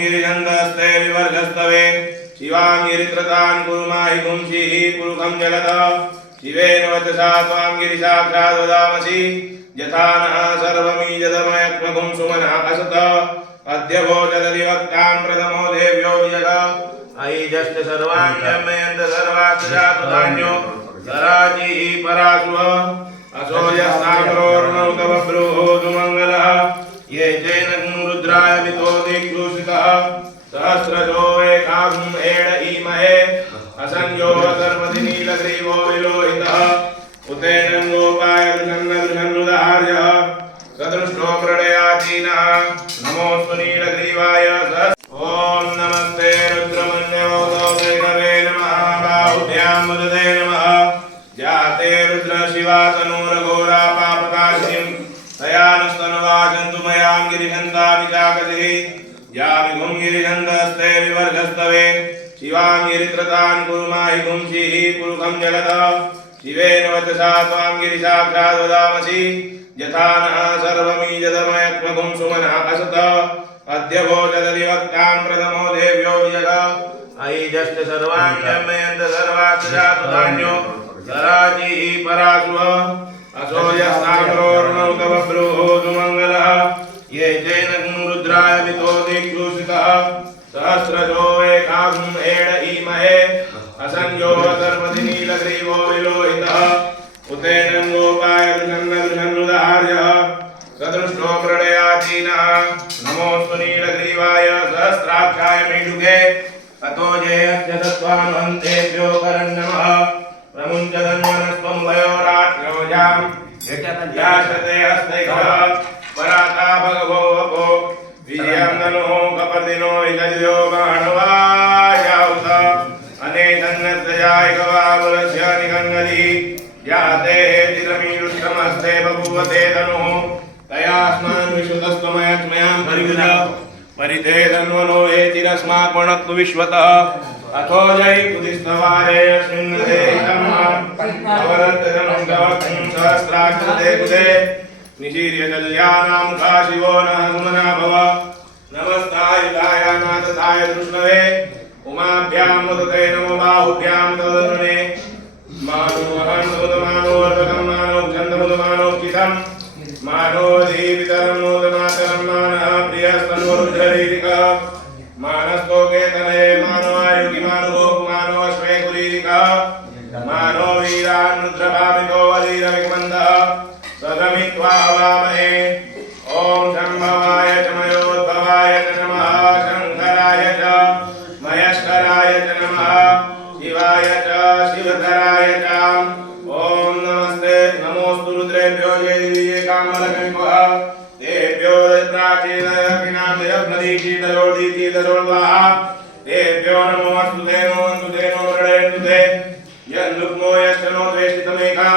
गिरिजन्दस्ते विवर्गस्तवे शिवां गिरित्रतान् कुर्माहि पुंसीः पुरुखं जगत शिवेन वचसा त्वां गिरिसाक्षात् वदामसि यथा नः सर्वमीजदमयक्मगुं सुमनः असत अद्य भोजदधिवक्तां प्रथमो देव्यो विजग अयिजश्च सर्वाण्यमयन्त सर्वाश्च जातुधान्यो धराजिः पराशुः असो यस्ताम्रोर्णौतवब्रूहोतु मङ्गलः ये जैन रुद्राय मितो दिग्भूषितः सहस्रजो एकाहं एड ईमहे असंयो सर्वदिनीलग्रीवो विलोहितः उतेनङ्गोपाय गृहन्नुदार्यः सदृष्टो मृडयाचीनः नमोऽस्तु नीलग्रीवाय ॐ नमस्ते रुद्रमन्यवोदे नमः बाहुभ्यां मरुदे नमः जाते रुद्र शिवा तनूरघोरा पापकाशिनीं तयानुस्तनवाचन्तु मयां गिरिजन्ता विचाकसिः या विभुं गिरिजन्दस्ते विवर्गस्तवे शिवां गिरित्रतान् कुर्माहि पुंसीः पुरुखं जगत शिवेन वचसा त्वां गिरिसाक्षात् वदामसि यथा नः सर्वमीजदमयक्मगुं सुमनः असत अद्य भोजदधिवक्तां प्रथमो देव्यो विजग अयिजश्च सर्वाण्यमयन्त सर्वाश्च जातुधान्यो धराजिः पराशुः असो यस्ताम्रोर्णौतवब्रूहोतु मङ्गलः ये जैन रुद्राय मितो दिग्भूषितः सहस्रजो एकाहं एड ईमहे असंयो सर्वदिनीलग्रीवो विलोहितः उतेनङ्गोपाय गृहन्नुदार्यः सदृष्टो मृडयाचीनः नमोऽस्तु नीलग्रीवाय सहस्राक्षाय मीडुके अतो जयश्च तत्त्वानुहन्तेभ्यो करन्नमः प्रमुञ्चदन्वनस्त्वं वयोराट्योजां याशते हस्तैकः पराता भगवो वपो विजयं ननुः कपर्दिनो विजयो माणवायाहुत अनेकन्नस्यजाय कवाबुलस्य निगङ्गलिः याते हेतिरमीरुष्टमस्ते बभूवते तनुः तयास्मान् विश्वतस्त्वमयस्मयां परिविद परिते तन्वनो हेतिरस्मात्मणक्तु विश्वतः अथो जय कुदिस्तवारे अस्मिन् देहितम् अवरद्धनं गवक्तं सहस्राक्षते कुदे निशीर्य कल्याणां काशिवो नः सुमना भव नमस्तायुधाय नाथाय कृष्णवे उमाभ्यां मुदते नमो बाहुभ्यां तदनुने मानोहं मुदमानोर्वकं मानौ छन्दमुदमानोचितं मानो दीपितरं मोदमातरं मानः प्रियस्तनुरुद्धरीरिकः मानस्तो केतनये मानो आयुगि मानो मानो अश्वे कुलीरिकः मानो वीरान् रुद्रभामितो वलीरविमन्दः सदमित्वा हवामहे ॐ शम्भवाय च मयोद्भवाय च नमः शङ्कराय च महेश्वराय च नमः शिवाय च शिवधराय च ॐ नमस्ते नमोऽस्तु रुद्रेभ्यो ये दिव्ये कामलकविभः तेभ्यो रुद्राचीदकीनामयप्रदीचीदरोदीचीदरोल्वाः तेभ्यो नमोऽस्तु तेनो मृडयन्तु ते यन्नुग्मो यश्चनो द्वेष्टितमेकां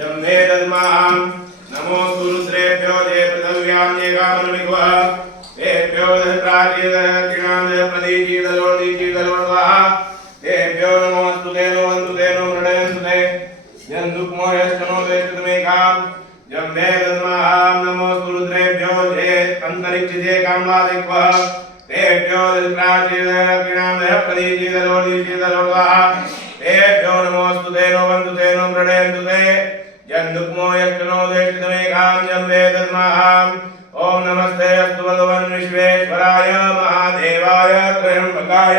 यं मे दद्माहं नमोऽस्तु रुद्रेभ्यो ये पृथिव्यां ये कामलविभः तेभ्यो रुद्राचीदकीनामयप्रदीचीदरोदीचीदरोल्वाः तेभ्यो नमोऽस्तु तेनो मृडयन्तु ते यन्नुग्मो यश्चनो द्वेष्टितमेकां यं मे दद्माहं नमोऽस्तु रुद्रेभ्यो ये अन्तरिक्षे कामवादिभः तेभ्यो रुद्राचीदकीनामयप्रदीचीदरोदीचीदरोल्वाः तेभ्यो नमोऽस्तु तेनो मृडयन्तु ते यन्नुग्मो यश्चनो द्वेष्टितमेकां यं मे दद्माहं ॐ नमस्ते अस्तु भगवन् विश्वेश्वराय महादेवाय त्र्यम्बकाय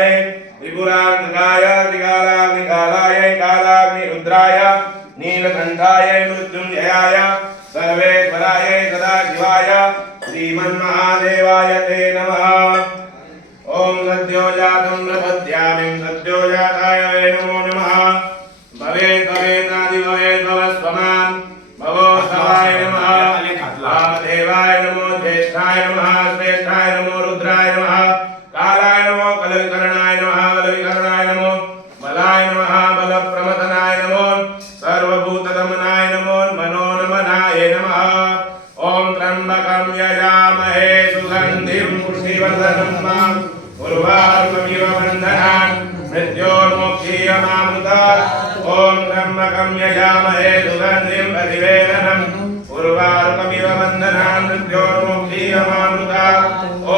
त्रिपुरान्तकाय त्रिकालाग्निकालाय कालाग्निरुद्राय नीलकण्ठाय मृत्युञ्जयाय सर्वेश्वराय सदाशिवाय श्रीमन्महादेवाय ते नमः ॐ सद्यो जातं प्रपद्यामिं सद्यो जाताय वै नमो नमः भवेद्भवेन्नादिभवेद्भवस्वमान् भवोत्सवाय नमः वामदेवाय नमो ज्येष्ठाय नमः श्रेष्ठाय नमो रुद्राय नमः कालाय नमो कलविकरणाय नमः बलविकरणाय नमो बलाय नमः बलप्रमथनाय नमो सर्वभूतदमनाय नमो मनोन्मनाय नमः ॐ त्र्यम्बकं यजामहे सुगन्धिं पुष्टिवर्धनं उर्वारुकमिव बन्धनान् मृत्योर्मुक्षीयमामृतात् ॐ त्र्यम्बकं यजामहे सुगन्धिं प्रतिवेदनम् उर्वारुकमिव बन्धनान् मृत्योर्मुक्षीयमामृतात्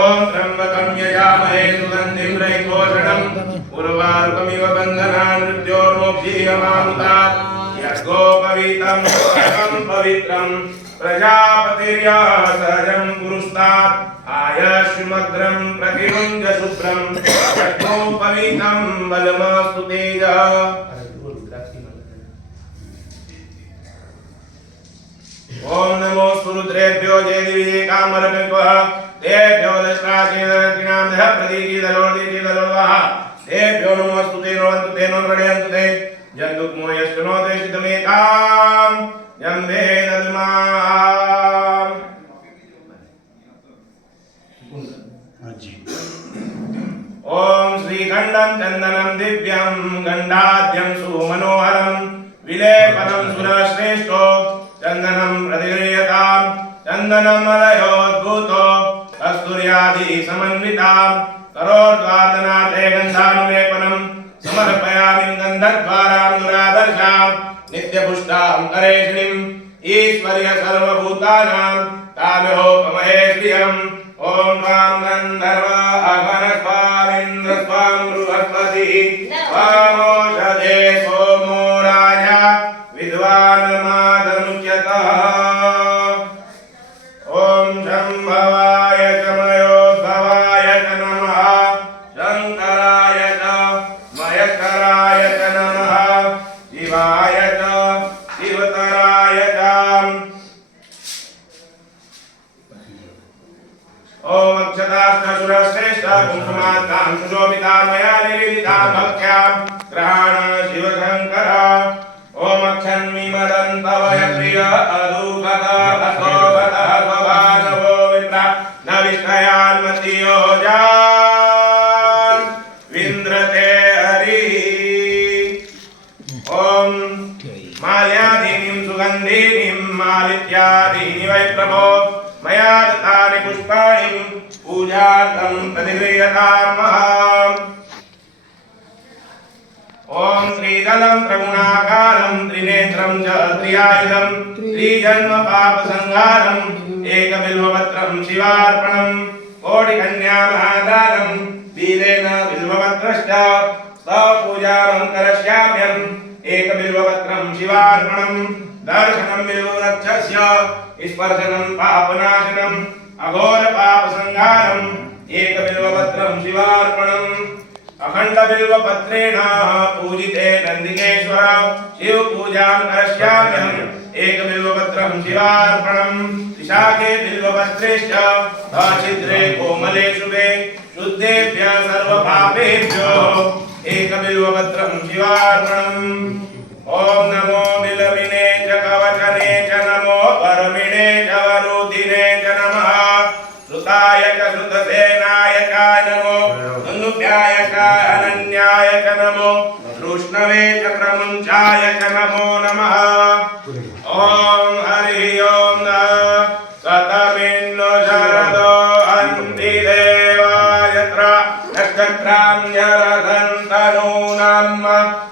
ॐ त्र्यम्बकं यजामहे सुगन्धिं रैकोषणम् उर्वारुकमिव बन्धनान् मृत्योर्मोक्षीयमामुतात् यज्ञोपवीतं पवित्रं प्रजापतिर्यः सहजं गुरुस्तात् आयश्वमग्रं प्रतिमुञ्ज शुभ्रं यज्ञोपवीतं बलमस्तु तेजः। ओम नमो सुरुद्रेभ्यो जय दिव्ये कामरकल्पः तेभ्यो दशराचेदर्किणां दह प्रदीचिदलोर्दिचिदलोर्वः तेभ्यो नमोऽस्तु ते नोऽन्तु ते नो नृणयन्तु ते जन्तुक्मो यश्चनोते चितमेकां जम्बे दद्माम्। ओम श्रीखण्डं चन्दनं दिव्यं गण्डाद्यं सुमनोहरं विलेपनं सुरश्रेष्ठो चन्दनं प्रतिगृह्यतां चन्दनमलयोद्भूतो कस्तूर्यादि समन्वितां करोर्द्वादनाथे गन्धानुलेपनं समर्पयामि गन्धद्वारां दुरादर्शां नित्यपुष्टां करेष्णिम् ईश्वर्य सर्वभूतानां ताम्योपमहे श्रियम्। ओम त्वां गन्धर्व अगणस्वामिन्द्र त्वां बृहस्पतिः त्वामोषधे सोमो राजा विद्वान्मादमुच्यतः। ओम शम्भवाय च मयोद्भवाय च नमः शङ्कराय च महेश्वराय च नमः शिवाय च शिवतराय च। ओम अक्षताष्टसुरश्रेष्ठा कुङ्कुमात्तां सुशोभिता मया निवेदितां भक्त्यां ग्रहाण शिवशङ्कर। ओम अक्षन्मिमदन्तवय प्रिय अदूगत अशोभत स्वभानवो विप्रा न विष्णयान्मतियो जान् विन्द्रते हरिः। ओम माल्यादीनीं सुगन्धीनीं मालित्यादीनि वै प्रभो मया दत्तानि पुष्पाणि पूजार्थं प्रतिगृह्यतां महाम्। ओम श्रीदलं त्रिगुणाकारं त्रिनेत्रं च त्रियायुधं त्रिजन्म पापसंहारं एकबिल्वपत्रं शिवार्पणं कोटिकन्या महादानं वीरेण बिल्वपत्रश्च स्तवपूजां करिष्याम्यहम् एकबिल्वपत्रं शिवार्पणं दर्शनं बिल्ववृक्षस्य स्पर्शनं पापनाशनम् अघोर पापसंहारम् एकबिल्वपत्रं शिवार्पणम् अखंड बिल्वपत्रेण पूजिते नंदिकेश्वर शिव पूजां करिष्याम्यहम् एकबिल्वपत्रं शिवार्पणम् शाखे बिल्वपत्रेश्च छिद्रे कोमले शुभे शुद्धेभ्यः सर्वपापेभ्यो एकबिल्वपत्रं शिवार्पणम्। ओम नमो बिलविने च कवचने च नमो परमिणे च वरुदिने च नमः श्रुताय च श्रुतसेनाय च नमो धनुभ्याय च अनन्याय च नमो कृष्णवे च प्रमुञ्चाय च नमो नमः। ओम हरि ओम सतमिन्नो शरदो अन्तिदेवाय नक्षत्रां यरघन्तनूनां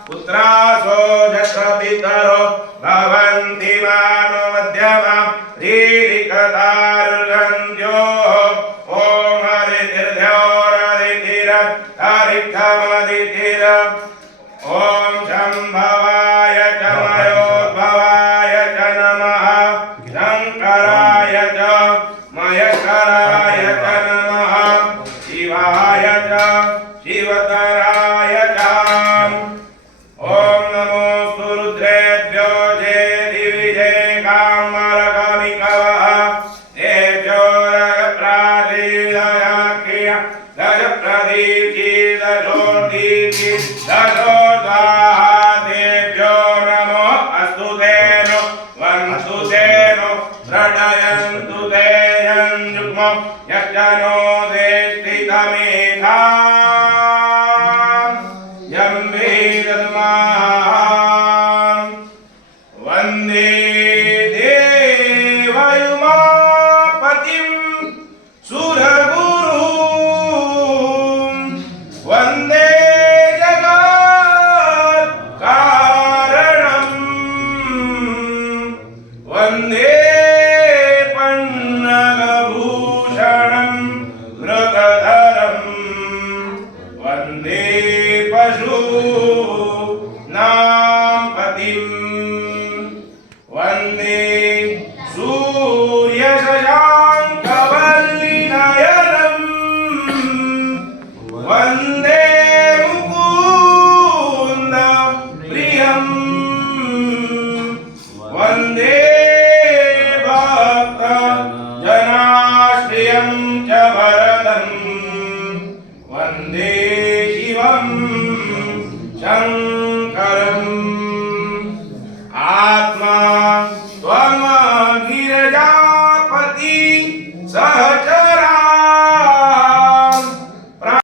पुत्रासो जश्रपितरो भवन्ति मानो मध्यमा रीरिकतारुगन्ध्यो। ओम हरितिर्ध्योरदितिरहरिक्षमदितिर। ओम शम्भवाय च मयोद्भवाय च नमः शङ्कराय च महेश्वराय च नमः शिवाय च शिवतराय च। ओम नमो सुरुद्रेभ्यो जय दिविजय कामरकमिकवः तेभ्यो रजप्रादीदयाक्रिया रजप्रदीची दशोर्दीची दशोर्द्वाहा तेभ्यो नमो अस्तु तेनो वन्तु तेनो दृढयन्तु ते यञ्जुग्मो यज्जनो देष्टितमेधा वन्दे देवयुमापतिं सुरगुरुं वन्दे जगत्कारणं वन्दे पन्नगभूषणं मृगधरं वन्दे मुकुन्द प्रियं वन्दे भक्त जनाश्रियं च वरदं वन्दे शिवं शङ्करं